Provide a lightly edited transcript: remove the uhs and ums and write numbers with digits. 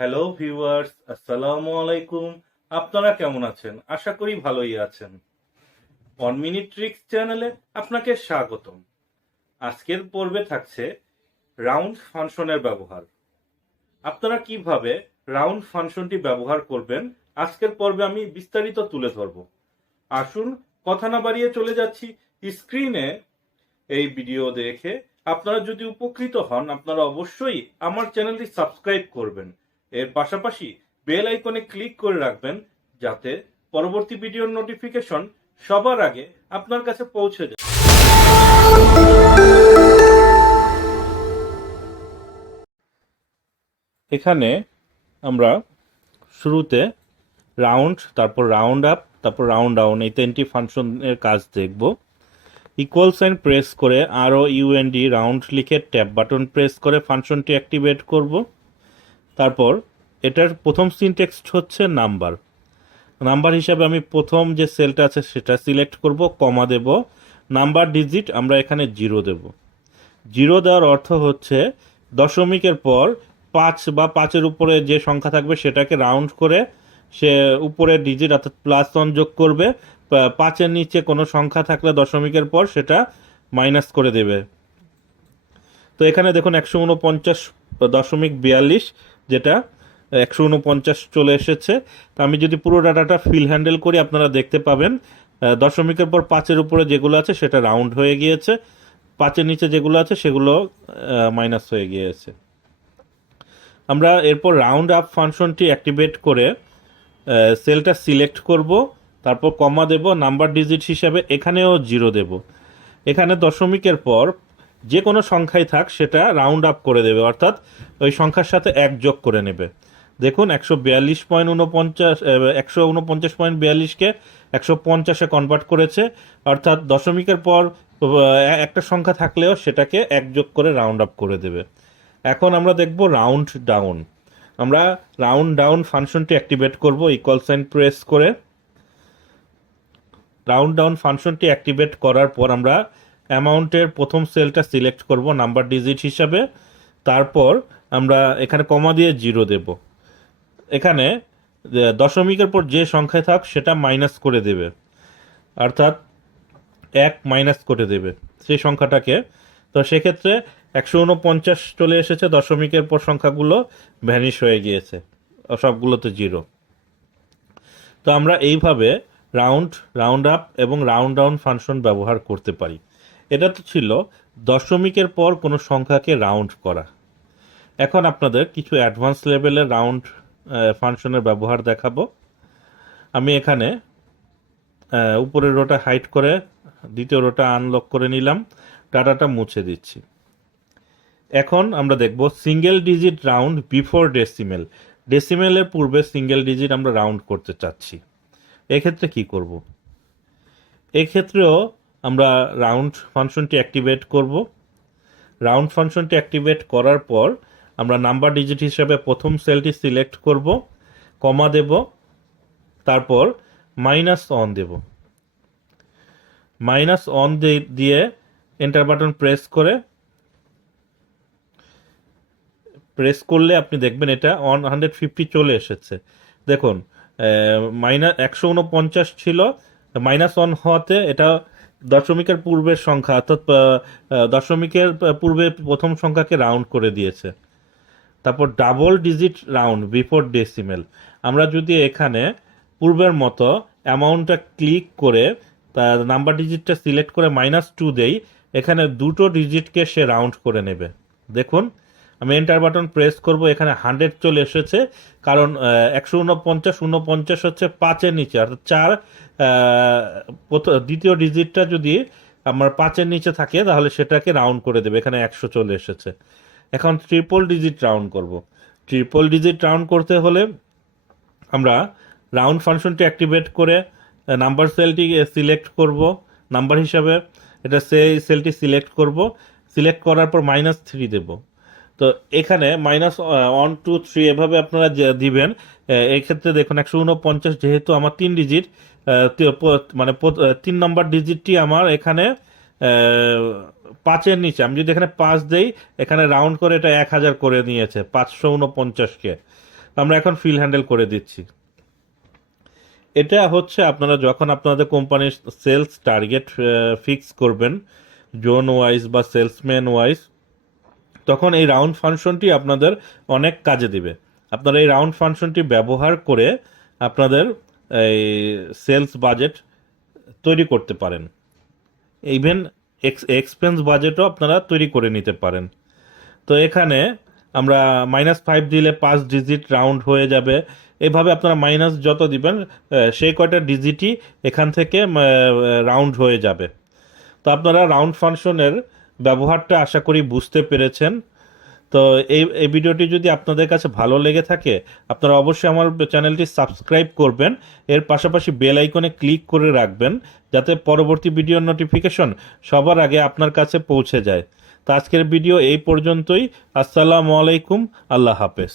Hello viewers, আসসালামু আলাইকুম। আপনারা কেমন আছেন? আশা করি ভালোই আছেন। 1 মিনিট ট্রিক্স চ্যানেলে আপনাকে স্বাগতম। আজকের পর্বে থাকছে রাউন্ড ফাংশনের ব্যবহার। আপনারা কিভাবে রাউন্ড ফাংশনটি ব্যবহার করবেন আজকের পর্বে আমি বিস্তারিত তুলে ধরব। আসুন কথা না বাড়িয়ে চলে যাচ্ছি স্ক্রিনে। এই ভিডিও দেখে আপনারা যদি উপকৃত হন আপনারা অবশ্যই আমার চ্যানেলটি সাবস্ক্রাইব করবেন। এর পাশাপাশি বেল আইকনে ক্লিক করে রাখবেন যাতে পরবর্তী ভিডিওর নোটিফিকেশন সবার আগে আপনার কাছে পৌঁছে যায়। এখানে আমরা শুরুতে রাউন্ড, তারপর রাউন্ড আপ, তারপর রাউন্ড ডাউন এই তিনটি ফাংশনের কাজ দেখব। ইকুয়াল সাইন প্রেস করে ROUND রাউন্ড লিখে ট্যাব বাটন প্রেস করে ফাংশনটি অ্যাক্টিভেট করব। তারপর এটার প্রথম সিনট্যাক্স হচ্ছে নাম্বার। নাম্বার হিসাবে আমি প্রথম যে সেলটা আছে সেটা সিলেক্ট করব, কমা দেব, নাম্বার ডিজিট আমরা এখানে 0 দেব। 0 দেওয়ার অর্থ হচ্ছে দশমিকের পর 5 বা 5-এর উপরে যে সংখ্যা থাকবে সেটাকে রাউন্ড করে সে উপরে ডিজিট অর্থাৎ +1 যোগ করবে। 5-এর নিচে কোনো সংখ্যা থাকলে দশমিকের পর সেটা মাইনাস করে দেবে। তো এখানে দেখুন 149.42, যেটা 149 চলে এসেছে। তো আমি যদি পুরো ডাটাটা ফিল হ্যান্ডেল করি আপনারা দেখতে পাবেন দশমিকের পর 5-এর উপরে যেগুলো আছে সেটা রাউন্ড হয়ে গিয়েছে, 5-এর নিচে যেগুলো আছে সেগুলো মাইনাস হয়ে গিয়েছে। আমরা এরপর রাউন্ড আপ ফাংশনটি অ্যাক্টিভেট করে সেলটা সিলেক্ট করব, তারপর কমা দেব, নাম্বার ডিজিট হিসাবে এখানেও 0 দেব। এখানে দশমিকের পর যে কোনো সংখ্যায় থাক সেটা রাউন্ড আপ করে দেবে, অর্থাৎ ওই সংখ্যার সাথে 1 যোগ করে নেবে। দেখুন 149.42কে 150-এ কনভার্ট করেছে, অর্থাৎ দশমিকের পর একটা সংখ্যা থাকলেও সেটাকে 1 যোগ করে রাউন্ড আপ করে দেবে। এখন আমরা দেখব রাউন্ড ডাউন। আমরা রাউন্ড ডাউন ফাংশনটি অ্যাক্টিভেট করব ইকুয়াল সাইন প্রেস করে। রাউন্ড ডাউন ফাংশনটি অ্যাক্টিভেট করার পর আমরা অ্যামাউন্টের প্রথম সেলটা সিলেক্ট করব নাম্বার ডিজিট হিসাবে, তারপর আমরা এখানে কমা দিয়ে 0 দেব। এখানে দশমিকের পর যে সংখ্যায় থাক সেটা মাইনাস করে দেবে, অর্থাৎ 1 মাইনাস করে দেবে সেই সংখ্যাটাকে। তো সেক্ষেত্রে 149 চলে এসেছে, দশমিকের পর সংখ্যাগুলো ভ্যানিশ হয়ে গিয়েছে, সবগুলোতে 0। তো আমরা এইভাবে রাউন্ড আপ এবং রাউন্ড ডাউন ফাংশন ব্যবহার করতে পারি। এটা তো ছিল দশমিকের পর কোনো সংখ্যাকে রাউন্ড করা। এখন আপনাদের কিছু অ্যাডভান্স লেভেলের রাউন্ড ফাংশনের ব্যবহার দেখাবো। আমি এখানে উপরের রোটা হাইড করে দ্বিতীয় রোটা আনলক করে নিলাম, ডাটাটা মুছে দিচ্ছি। এখন আমরা দেখব single digit round before decimal. ডেসিমেলের পূর্বে সিঙ্গেল ডিজিট আমরা রাউন্ড করতে চাচ্ছি, এক্ষেত্রে কি করব? এক্ষেত্রেও আমরা রাউন্ড ফাংশনটি অ্যাক্টিভেট করব। রাউন্ড ফাংশনটি অ্যাক্টিভেট করার পর আমরা নাম্বার ডিজিট হিসেবে প্রথম সেলটি সিলেক্ট করব, কমা দেব, তারপর -1 দেব। -1 দিয়ে এন্টার বাটন প্রেস করলে আপনি দেখবেন এটা 150 চলে এসেছে। দেখুন 149 ছিল, -1 হওয়াতে এটা দশমিকের পূর্বের সংখ্যা, অর্থাৎ দশমিকের পূর্বে প্রথম সংখ্যাকে রাউন্ড করে দিয়েছে। তারপর double digit round before decimal. আমরা যদি এখানে পূর্বের মতো অ্যামাউন্টটা ক্লিক করে তার নাম্বার ডিজিটটা সিলেক্ট করে -2 দেই, এখানে দুটো ডিজিটকে সে রাউন্ড করে নেবে। দেখুন আমি এন্টার বাটন প্রেস করব, এখানে 100 চলে এসেছে, কারণ 149 হচ্ছে 5-এর নিচে, অর্থাৎ 4 দ্বিতীয় ডিজিটটা যদি আমার 5-এর নিচে থাকে তাহলে সেটাকে রাউন্ড করে দেবে, এখানে 100 চলে এসেছে। এখন ট্রিপল ডিজিট রাউন্ড করব। ট্রিপল ডিজিট রাউন্ড করতে হলে আমরা রাউন্ড ফাংশনটি অ্যাক্টিভেট করে নাম্বার সেলটি সিলেক্ট করব নাম্বার হিসাবে, এটা সেই সেলটি সিলেক্ট করব, সিলেক্ট করার পর -3 দেব। তো এখানে -1 2 3 এভাবে আপনারা দিবেন। এই ক্ষেত্রে দেখুন 149 যেহেতু আমার 3 ডিজিট, মানে 3 নম্বর ডিজিটটি আমার এখানে 5-এর নিচে। আমি যদি এখানে 5 দেই, এখানে রাউন্ড করে এটা 1000 করে নিয়েছে 549-কে। আমরা এখন ফিল হ্যান্ডেল করে দিচ্ছি। এটা হচ্ছে আপনারা যখন আপনাদের কোম্পানির সেলস টার্গেট ফিক্স করবেন জোন ওয়াইজ বা সেলসম্যান ওয়াইজ, তখন এই রাউন্ড ফাংশনটি আপনাদের অনেক কাজে দিবে। আপনারা এই রাউন্ড ফাংশনটি ব্যবহার করে আপনাদের এই সেলস বাজেট তৈরি করতে পারেন। ইভেন এক্সপেন্স বাজেটও আপনারা তৈরি করে নিতে পারেন। তো এখানে আমরা -5 দিলে 5 ডিজিট রাউন্ড হয়ে যাবে। এভাবে আপনারা মাইনাস যত দিবেন সেই কয়টা ডিজিটই এখান থেকে রাউন্ড হয়ে যাবে। তো আপনারা রাউন্ড ফাংশনের ব্যবহারটা আশা করি বুঝতে পেরেছেন। তো এই ভিডিওটি যদি আপনাদের কাছে ভালো লেগে থাকে, আপনারা অবশ্যই আমার চ্যানেলটি সাবস্ক্রাইব করবেন, এর পাশাপাশি বেল আইকনে ক্লিক করে রাখবেন যাতে পরবর্তী ভিডিওর নোটিফিকেশন সবার আগে আপনার কাছে পৌঁছে যায়। তো আজকের ভিডিও এই পর্যন্তই। আসসালামু আলাইকুম, আল্লাহ হাফেজ।